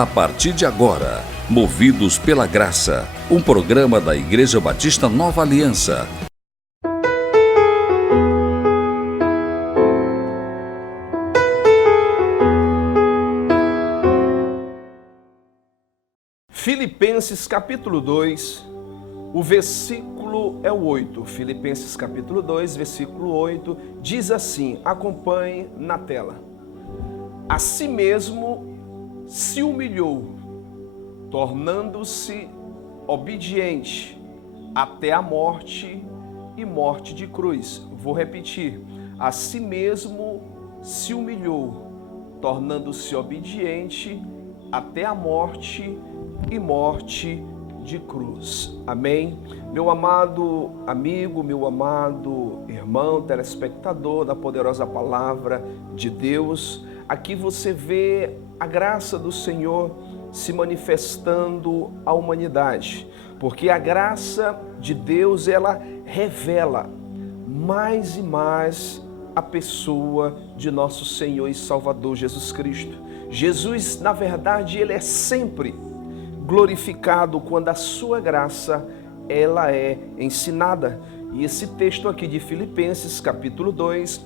A partir de agora, Movidos pela Graça, um programa da Igreja Batista Nova Aliança. Filipenses capítulo 2, o versículo é o 8. Filipenses capítulo 2, versículo 8, diz assim, acompanhe na tela. A si mesmo se humilhou, tornando-se obediente até a morte e morte de cruz. Vou repetir. A si mesmo se humilhou, tornando-se obediente até a morte e morte de cruz. Amém? Meu amado amigo, meu amado irmão, telespectador da poderosa palavra de Deus, aqui você vê a graça do Senhor se manifestando à humanidade, porque a graça de Deus, ela revela mais e mais a pessoa de nosso Senhor e Salvador Jesus Cristo. Jesus, na verdade, ele é sempre glorificado quando a sua graça ela é ensinada. E esse texto aqui de Filipenses, capítulo 2,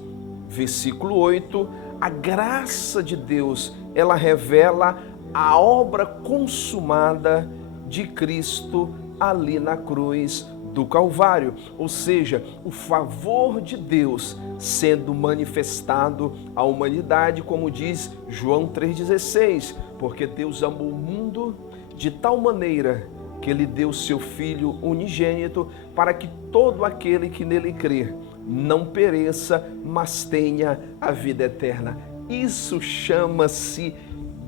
versículo 8, a graça de Deus, ela revela a obra consumada de Cristo ali na cruz do Calvário, ou seja, o favor de Deus sendo manifestado à humanidade, como diz João 3,16, porque Deus amou o mundo de tal maneira que ele deu seu Filho unigênito para que todo aquele que nele crer não pereça, mas tenha a vida eterna. Isso chama-se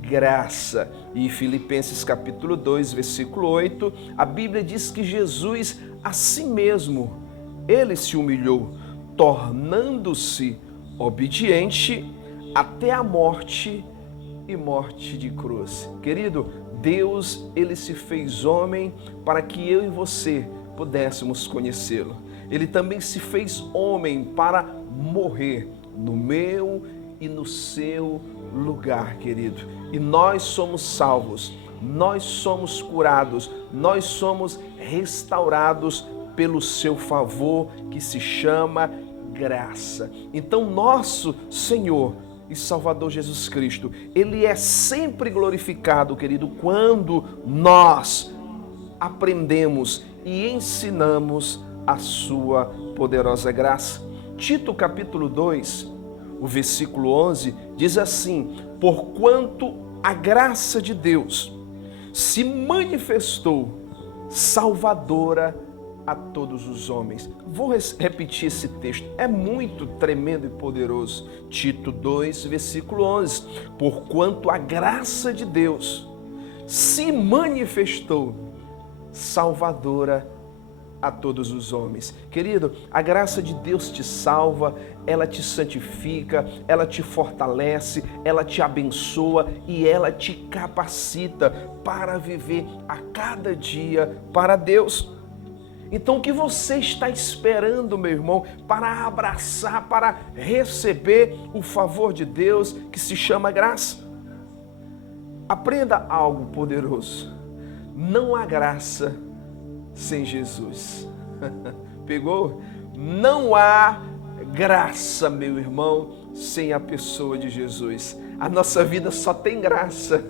graça. E Filipenses capítulo 2, versículo 8, a Bíblia diz que Jesus a si mesmo, ele se humilhou, tornando-se obediente até a morte e morte de cruz. Querido, Deus, ele se fez homem para que eu e você pudéssemos conhecê-lo. Ele também se fez homem para morrer no meu e no seu lugar, querido. E nós somos salvos, nós somos curados, nós somos restaurados pelo seu favor que se chama graça. Então, nosso Senhor e Salvador Jesus Cristo, ele é sempre glorificado, querido, quando nós aprendemos e ensinamos a sua poderosa graça. Tito capítulo 2, o versículo 11, diz assim, porquanto a graça de Deus se manifestou salvadora a todos os homens. Vou repetir esse texto, é muito tremendo e poderoso. Tito 2, versículo 11. Porquanto a graça de Deus se manifestou salvadora a todos os homens. Querido, a graça de Deus te salva, ela te santifica, ela te fortalece, ela te abençoa e ela te capacita para viver a cada dia para Deus. Então, o que você está esperando, meu irmão, para abraçar, para receber o favor de Deus que se chama graça? Aprenda algo poderoso. Não há graça sem Jesus. Pegou? Não há graça, meu irmão, sem a pessoa de Jesus. A nossa vida só tem graça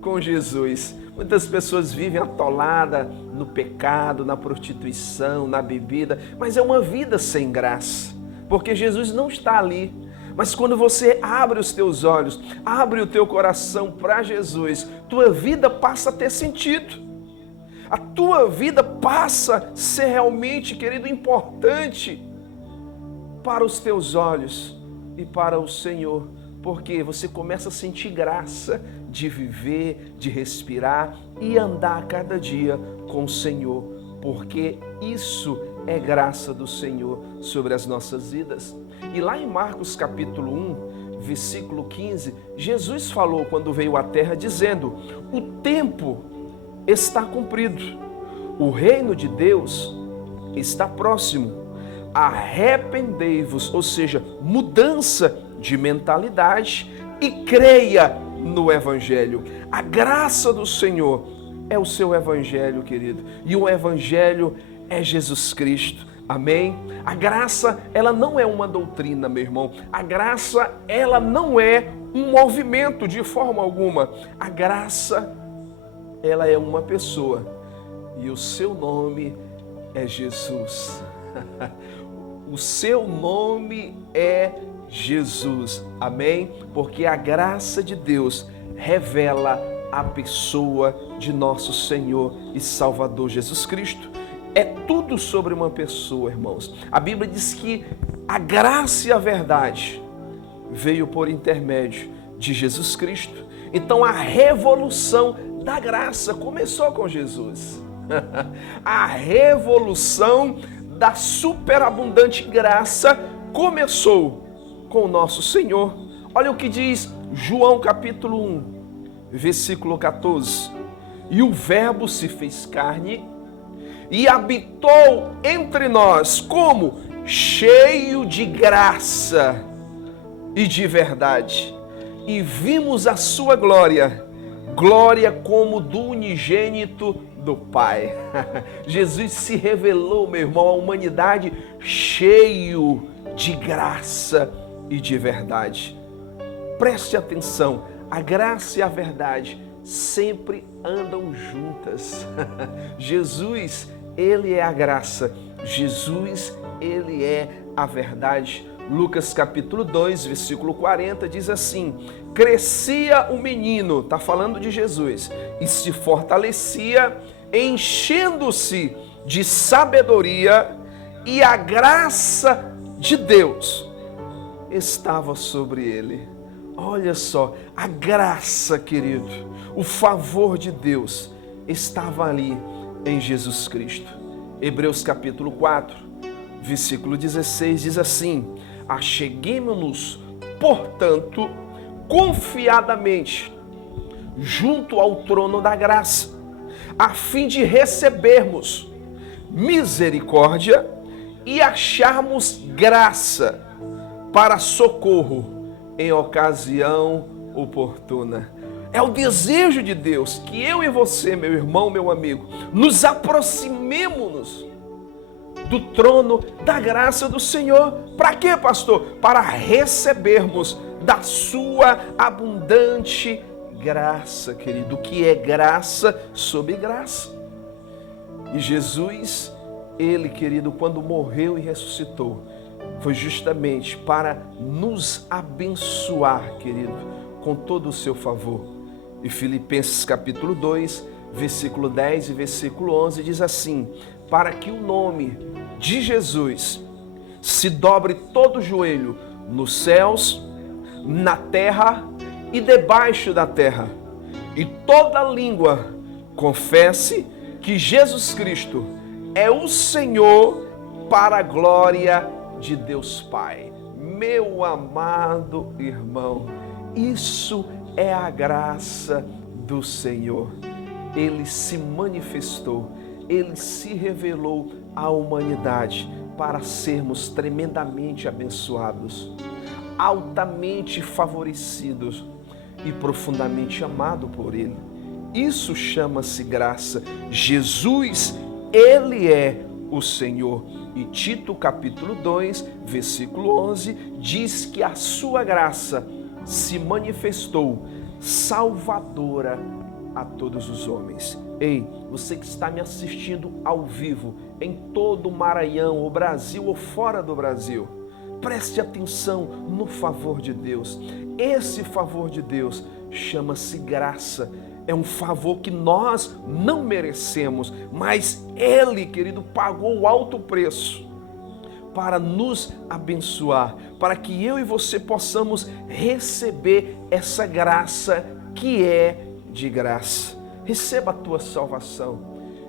com Jesus. Muitas pessoas vivem atoladas no pecado, na prostituição, na bebida, mas é uma vida sem graça, porque Jesus não está ali. Mas quando você abre os teus olhos, abre o teu coração para Jesus, tua vida passa a ter sentido. A tua vida passa a ser realmente, querido, importante para os teus olhos e para o Senhor, porque você começa a sentir graça de viver, de respirar e andar cada dia com o Senhor, porque isso é graça do Senhor sobre as nossas vidas. E lá em Marcos capítulo 1, versículo 15, Jesus falou quando veio à terra dizendo, o tempo está cumprido, o reino de Deus está próximo, arrependei-vos, ou seja, mudança de mentalidade e creia no Evangelho. A graça do Senhor é o seu Evangelho, querido. E o Evangelho é Jesus Cristo. Amém? A graça, ela não é uma doutrina, meu irmão. A graça, ela não é um movimento de forma alguma. A graça, ela é uma pessoa. E o seu nome é Jesus. O seu nome é Jesus. Amém? Porque a graça de Deus revela a pessoa de nosso Senhor e Salvador Jesus Cristo. É tudo sobre uma pessoa, irmãos. A Bíblia diz que a graça e a verdade veio por intermédio de Jesus Cristo. Então a revolução da graça começou com Jesus. A revolução da superabundante graça começou com o nosso Senhor. Olha o que diz João capítulo 1, versículo 14. E o Verbo se fez carne e habitou entre nós como cheio de graça e de verdade. E vimos a sua glória, glória como do unigênito do Pai. Jesus se revelou, meu irmão, à humanidade cheio de graça e de verdade. Preste atenção, a graça e a verdade sempre andam juntas. Jesus, ele é a graça. Jesus, ele é a verdade. Lucas capítulo 2, versículo 40 diz assim: crescia o menino, está falando de Jesus, e se fortalecia, enchendo-se de sabedoria, e a graça de Deus estava sobre ele. Olha só, a graça, querido, o favor de Deus estava ali em Jesus Cristo. Hebreus capítulo 4, versículo 16 diz assim: acheguemo-nos, portanto, confiadamente junto ao trono da graça, a fim de recebermos misericórdia e acharmos graça para socorro em ocasião oportuna. É o desejo de Deus que eu e você, meu irmão, meu amigo, nos aproximemos do trono da graça do Senhor. Para quê, pastor? Para recebermos da sua abundante graça, querido. O que é graça sobre graça? E Jesus, ele, querido, quando morreu e ressuscitou, foi justamente para nos abençoar, querido, com todo o seu favor. E Filipenses capítulo 2, versículo 10 e versículo 11 diz assim: para que o nome de Jesus se dobre todo o joelho nos céus, na terra e debaixo da terra, e toda língua confesse que Jesus Cristo é o Senhor, para a glória de Deus Pai. Meu amado irmão, isso é a graça do Senhor. Ele se manifestou, ele se revelou à humanidade para sermos tremendamente abençoados, altamente favorecidos e profundamente amados por ele. Isso chama-se graça. Jesus, ele é o Senhor. E Tito capítulo 2, versículo 11, diz que a sua graça se manifestou salvadora a todos os homens. Ei, você que está me assistindo ao vivo, em todo o Maranhão, o Brasil ou fora do Brasil, preste atenção no favor de Deus. Esse favor de Deus chama-se graça. É um favor que nós não merecemos, mas Ele, querido, pagou o alto preço para nos abençoar, para que eu e você possamos receber essa graça que é de graça. Receba a tua salvação,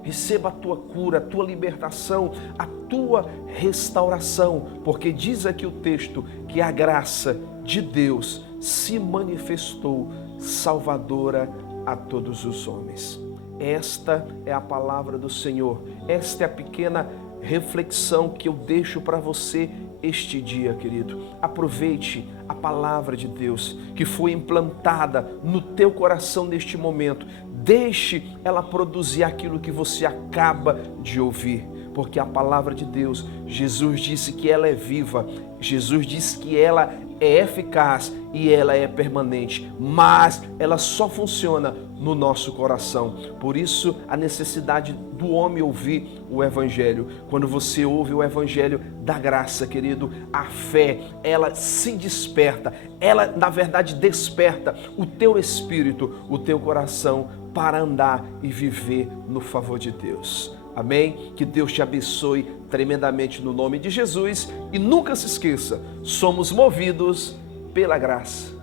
receba a tua cura, a tua libertação, a tua restauração, porque diz aqui o texto que a graça de Deus se manifestou salvadora a todos os homens. Esta é a palavra do Senhor. Esta é a pequena reflexão que eu deixo para você este dia, querido. Aproveite a palavra de Deus que foi implantada no teu coração neste momento. Deixe ela produzir aquilo que você acaba de ouvir. Porque a palavra de Deus, Jesus disse que ela é viva, Jesus disse que ela é eficaz e ela é permanente, mas ela só funciona no nosso coração. Por isso, a necessidade do homem ouvir o Evangelho. Quando você ouve o Evangelho da graça, querido, a fé, ela se desperta, ela, na verdade, desperta o teu espírito, o teu coração para andar e viver no favor de Deus. Amém? Que Deus te abençoe tremendamente no nome de Jesus e nunca se esqueça, somos movidos pela graça.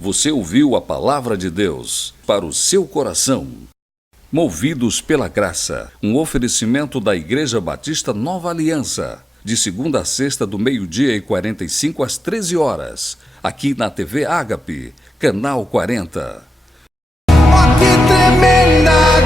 Você ouviu a palavra de Deus para o seu coração. Movidos pela graça, um oferecimento da Igreja Batista Nova Aliança, de segunda a sexta do 12h45 às 13h, aqui na TV Ágape, canal 40. Oh, que tremenda